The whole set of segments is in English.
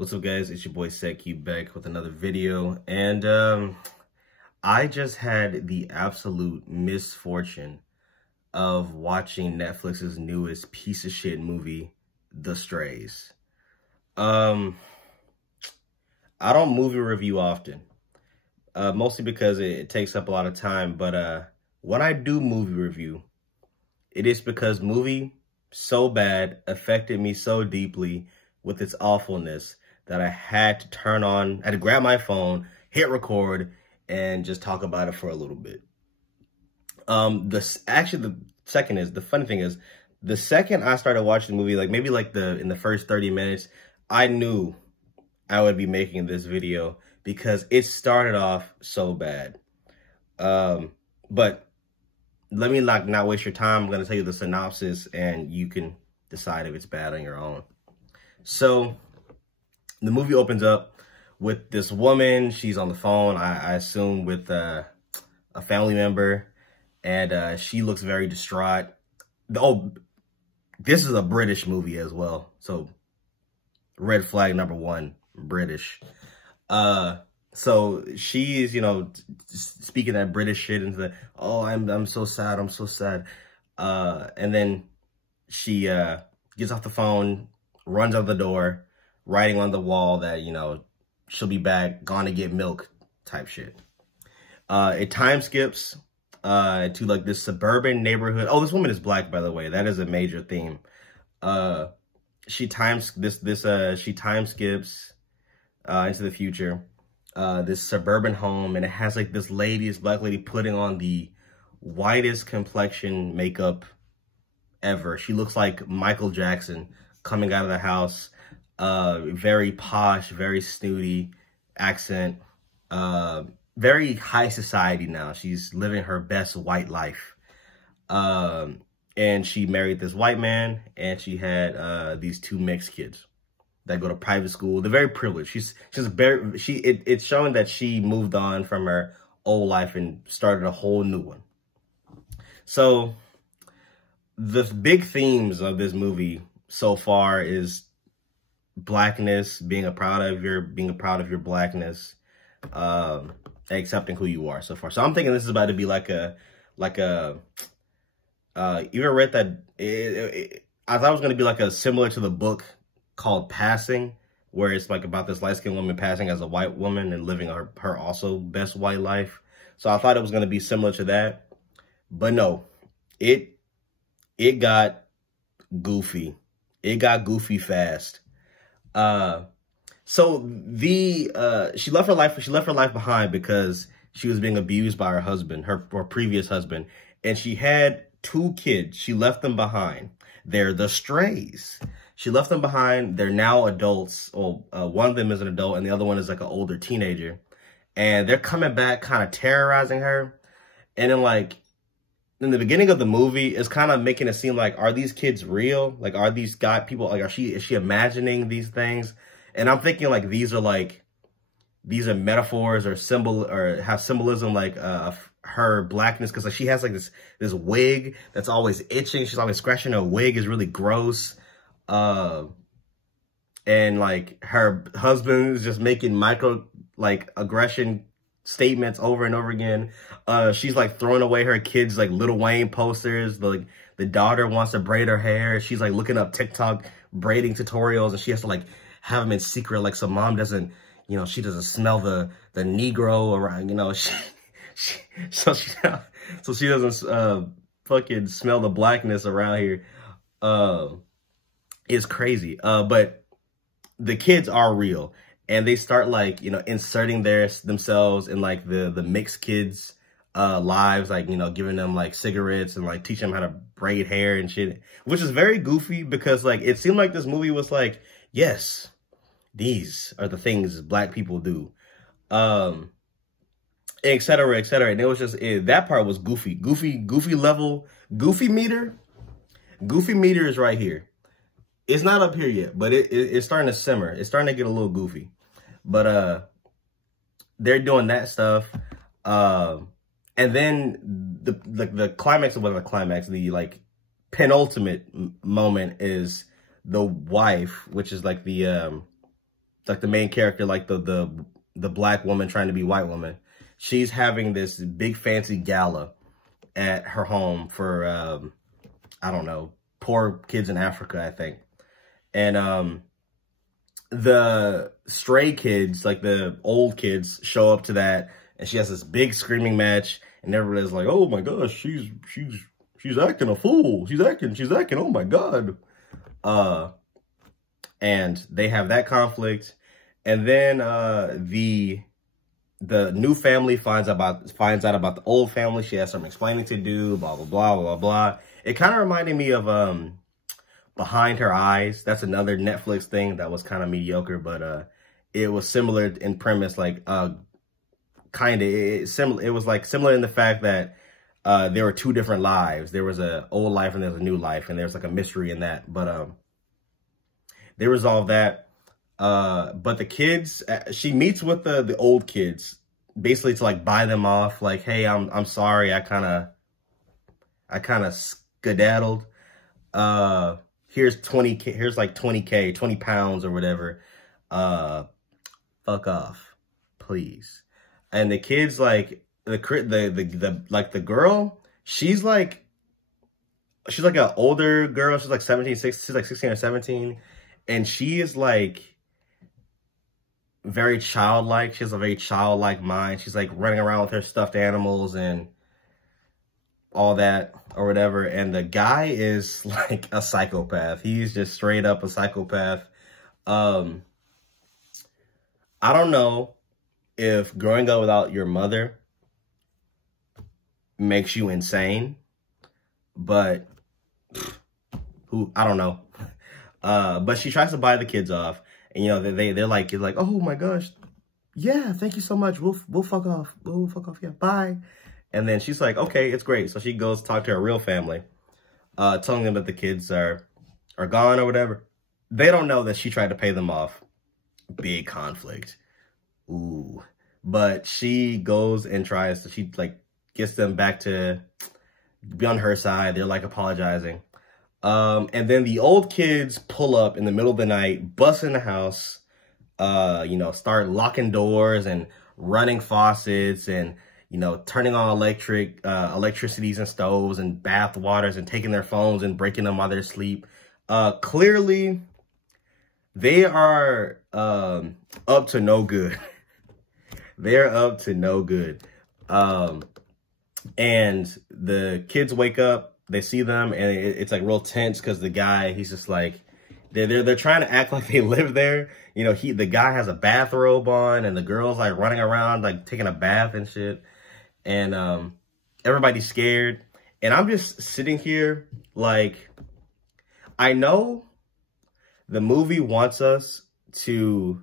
What's up, guys? It's your boy Cet-Ki back with another video, and I just had the absolute misfortune of watching Netflix's newest piece of shit movie, The Strays. I don't movie review often, mostly because it takes up a lot of time, but when I do movie review, it is because movie so bad affected me so deeply with its awfulness that I had to I had to grab my phone, hit record, and just talk about it for a little bit. The funny thing is, the second I started watching the movie, in the first 30 minutes, I knew I would be making this video because it started off so bad. But let me not waste your time. I'm going to tell you the synopsis and you can decide if it's bad on your own. So the movie opens up with this woman. She's on the phone, I assume with a family member, and she looks very distraught. Oh, this is a British movie as well. So red flag number one, British. So she's, speaking that British shit into the, oh, I'm so sad, I'm so sad. And then she gets off the phone, runs out the door, writing on the wall that, she'll be back, gonna get milk type shit. It time skips to like this suburban neighborhood. Oh, this woman is black, by the way. That is a major theme. She time skips into the future. This suburban home, and it has like this black lady putting on the whitest complexion makeup ever. She looks like Michael Jackson coming out of the house. Very posh, very snooty accent, very high society now. She's living her best white life. And she married this white man, and she had these two mixed kids that go to private school. They're very privileged. It's showing that she moved on from her old life and started a whole new one. So the big themes of this movie so far is blackness, being proud of your blackness, accepting who you are so far. So I'm thinking this is about to be you ever read that? I thought it was going to be like similar to the book called Passing, where it's like about this light-skinned woman passing as a white woman and living her also best white life. So I thought it was going to be similar to that, but no, it got goofy. It got goofy fast. So she left her life behind because she was being abused by her husband, her previous husband, and she had two kids. She left them behind. They're the strays. She left them behind. They're now adults. Well, one of them is an adult and the other one is like an older teenager, and they're coming back, kind of terrorizing her. And then in the beginning of the movie, it's kind of making it seem like, are these kids real? Like, are these people, like, is she imagining these things? And I'm thinking like these are metaphors or have symbolism of her blackness, because she has like this wig that's always itching. She's always scratching her wig. Is really gross. And like her husband is just making aggression statements over and over again. She's like throwing away her kids' like Lil Wayne posters. The daughter wants to braid her hair. She's like looking up TikTok braiding tutorials, and she has to like have them in secret, like so mom doesn't, she doesn't smell the Negro around, so she doesn't fucking smell the blackness around here. It's crazy. But the kids are real. And they start inserting themselves in like the mixed kids' lives, giving them like cigarettes and teaching them how to braid hair and shit, which is very goofy because it seemed like this movie was like, yes, these are the things black people do, et cetera, et cetera. And it was just, that part was goofy level, goofy meter is right here. It's not up here yet, but it's starting to simmer. It's starting to get a little goofy. But they're doing that stuff, and then the climax of the penultimate moment is the wife, which is like the like the main character, like the black woman trying to be white woman. She's having this big fancy gala at her home for, I don't know, poor kids in Africa, I think. And the stray kids, like the old kids, show up to that, and she has this big screaming match, and everybody's like, "Oh my gosh, she's acting a fool. She's acting, oh my God." And they have that conflict, and then the new family finds out about the old family. She has some explaining to do, blah blah blah blah blah. It kind of reminded me of Behind Her Eyes. That's another Netflix thing that was kind of mediocre, but it was similar in premise, like kind of similar. It was like similar in the fact that there were two different lives. There was an old life and there's a new life, and there's like a mystery in that. But they resolve that. But the kids, she meets with the old kids, basically to like buy them off. Like, hey, I'm sorry, I kind of skedaddled. Here's like 20K, 20 pounds or whatever. Fuck off, please. And the kids, like the girl, she's like an older girl. She's like 16 or 17. And she is like very childlike. She has a very childlike mind. She's like running around with her stuffed animals and all that or whatever. And the guy is like a psychopath. He's just straight up a psychopath. I don't know if growing up without your mother makes you insane, but I don't know. But she tries to buy the kids off, and you know they're like, oh my gosh, yeah, thank you so much. We'll fuck off. We'll fuck off. Yeah, bye. And then she's like, okay, it's great. So she goes talk to her real family, telling them that the kids are gone or whatever. They don't know that she tried to pay them off. Big conflict. Ooh. But she goes and tries to, she like gets them back to be on her side. They're like apologizing. And then the old kids pull up in the middle of the night, bust in the house, you know, start locking doors and running faucets and, you know, turning on electricities and stoves and bath waters and taking their phones and breaking them while they're asleep. Clearly, they are up to no good. They're up to no good. And the kids wake up, they see them, and it's like real tense because the guy, he's just like, they're trying to act like they live there. You know, the guy has a bathrobe on, and the girl's like running around like taking a bath and shit. And everybody's scared. And I'm just sitting here like, I know the movie wants us to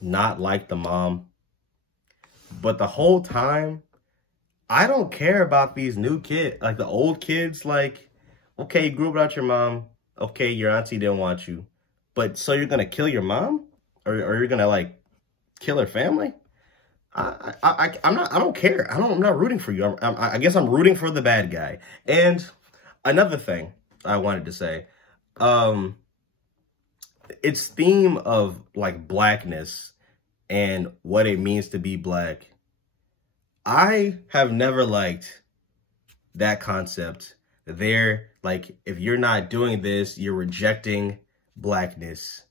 not like the mom, but the whole time, I don't care about these new kids, like the old kids. Like, okay, you grew up without your mom. Okay, your auntie didn't want you, but so you're gonna kill your mom, or you're gonna like kill her family? I don't care. I'm not rooting for you. I guess I'm rooting for the bad guy. And another thing I wanted to say, its theme of like blackness and what it means to be black. I have never liked that concept. They're like, if you're not doing this, you're rejecting blackness.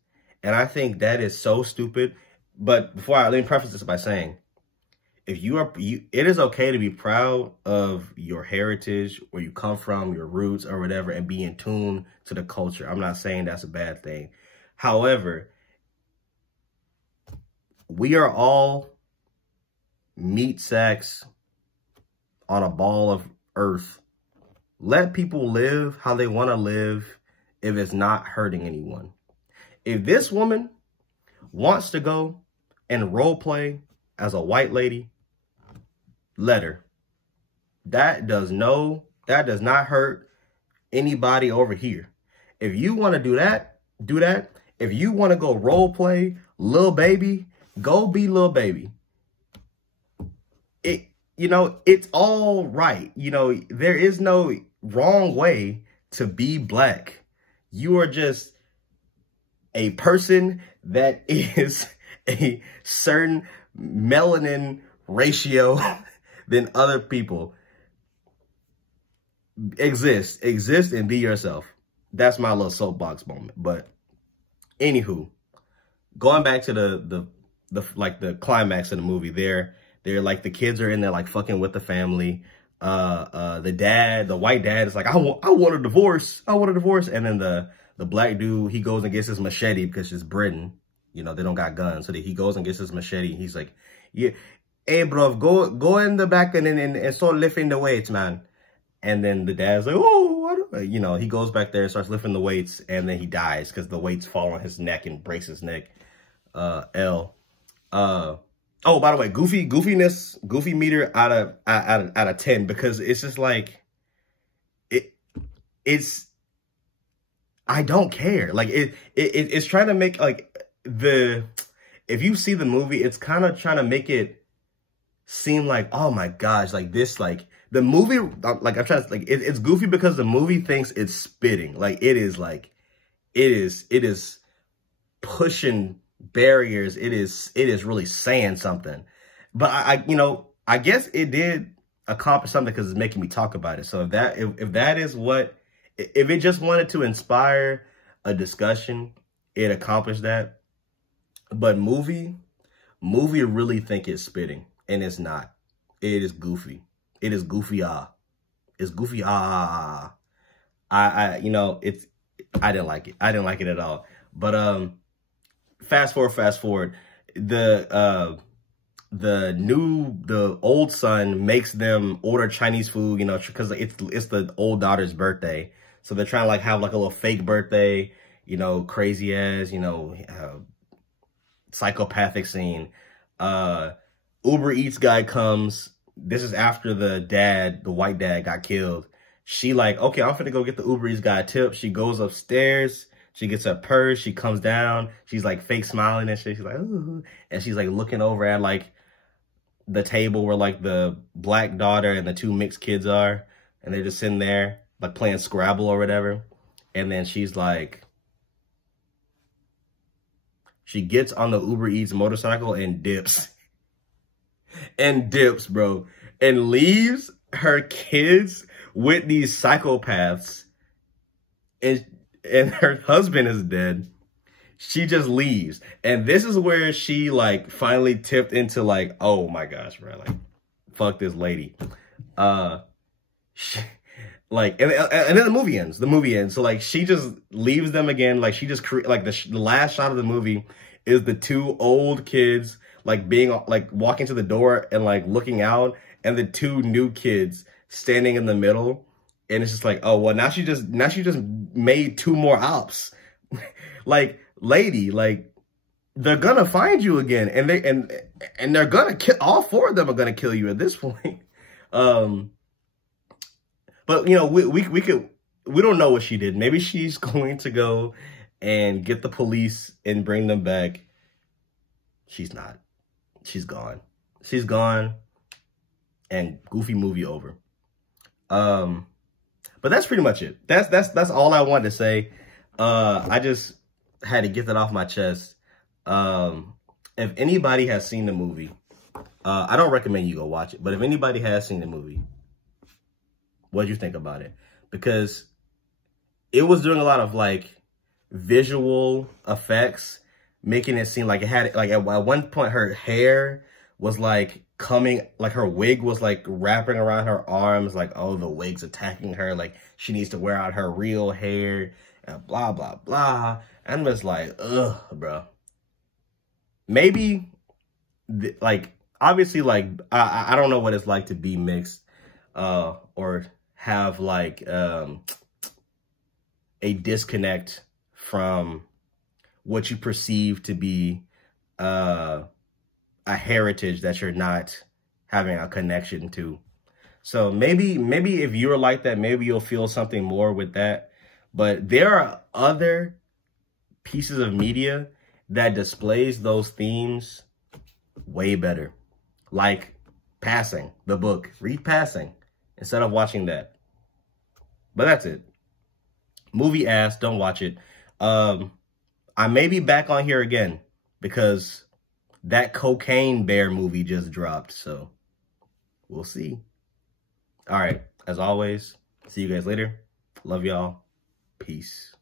And I think that is so stupid. But let me preface this by saying, if it is okay to be proud of your heritage, where you come from, your roots or whatever, and be in tune to the culture. I'm not saying that's a bad thing. However, we are all meat sacks on a ball of earth. Let people live how they want to live if it's not hurting anyone. If this woman wants to go and role play as a white lady, let her. That does not hurt anybody over here. If you want to do that, do that. If you want to go role play Lil Baby, go be Lil Baby. You know, it's all right. You know, there is no wrong way to be black. You are just a person that is a certain melanin ratio than other people. Exist and be yourself. That's my little soapbox moment. But anywho, going back to the climax of the movie, they're like, the kids are in there like fucking with the family. The white dad is like, I want a divorce. And then the black dude, he goes and gets his machete because it's Britain. You know, they don't got guns. So he goes and gets his machete. He's like, yeah, hey, bro, go in the back and start lifting the weights, man. And then the dad's like, oh, you know, he goes back there and starts lifting the weights, and then he dies because the weights fall on his neck and breaks his neck. Oh, by the way, goofy meter out of 10, because it's just like, I don't care. Like it's trying to make like if you see the movie, it's kind of trying to make it seem like, oh my gosh, like this, like the movie, like I'm trying to, like it's goofy because the movie thinks it's spitting. Like it is pushing barriers. It is really saying something. But I guess it did accomplish something because it's making me talk about it. So if that is what, if it just wanted to inspire a discussion, it accomplished that. But movie really think it's spitting, and it's not. It is goofy. It is goofy. It's goofy. I didn't like it. I didn't like it at all. But fast forward. The old son makes them order Chinese food, you know, because it's the old daughter's birthday. So they're trying to like have like a little fake birthday, you know, crazy ass, you know, psychopathic scene. Uber Eats guy comes. This is after the white dad got killed. She like, okay, I'm finna go get the Uber Eats guy a tip. She goes upstairs. She gets her purse. She comes down. She's like fake smiling and shit. She's like, ooh. And she's like looking over at like the table where like the black daughter and the two mixed kids are. And they're just sitting there like playing Scrabble or whatever. And then she's like, she gets on the Uber Eats motorcycle and dips. And dips, bro. And leaves her kids with these psychopaths. And her husband is dead. She just leaves. And this is where she like finally tipped into like, oh my gosh, bro. Like, fuck this lady. Like, and then the movie ends. So like, she just leaves them again. Like, she just like the last shot of the movie is the two old kids like being like walking to the door and like looking out, and the two new kids standing in the middle. And it's just like, oh well, now she just made two more ops. Like, lady, like they're gonna find you again, and they're gonna kill, all four of them are gonna kill you at this point. But you know, we don't know what she did. Maybe she's going to go and get the police and bring them back. She's not. She's gone. She's gone. And goofy movie over. But that's pretty much it. That's all I wanted to say. I just had to get that off my chest. If anybody has seen the movie, I don't recommend you go watch it, but if anybody has seen the movie, what do you think about it? Because it was doing a lot of like visual effects, making it seem like it had, like at one point her hair was like coming, like her wig was like wrapping around her arms, like, oh, the wig's attacking her, like she needs to wear out her real hair and blah blah blah. And I'm just like, ugh, bro. Maybe like, obviously, like I don't know what it's like to be mixed or have like a disconnect from what you perceive to be a heritage that you're not having a connection to. So maybe if you're like that, maybe you'll feel something more with that. But there are other pieces of media that displays those themes way better. Like Passing, the book. Read Passing instead of watching that. But that's it. Movie ass, don't watch it. I may be back on here again because that Cocaine Bear movie just dropped. So we'll see. All right. As always, see you guys later. Love y'all. Peace.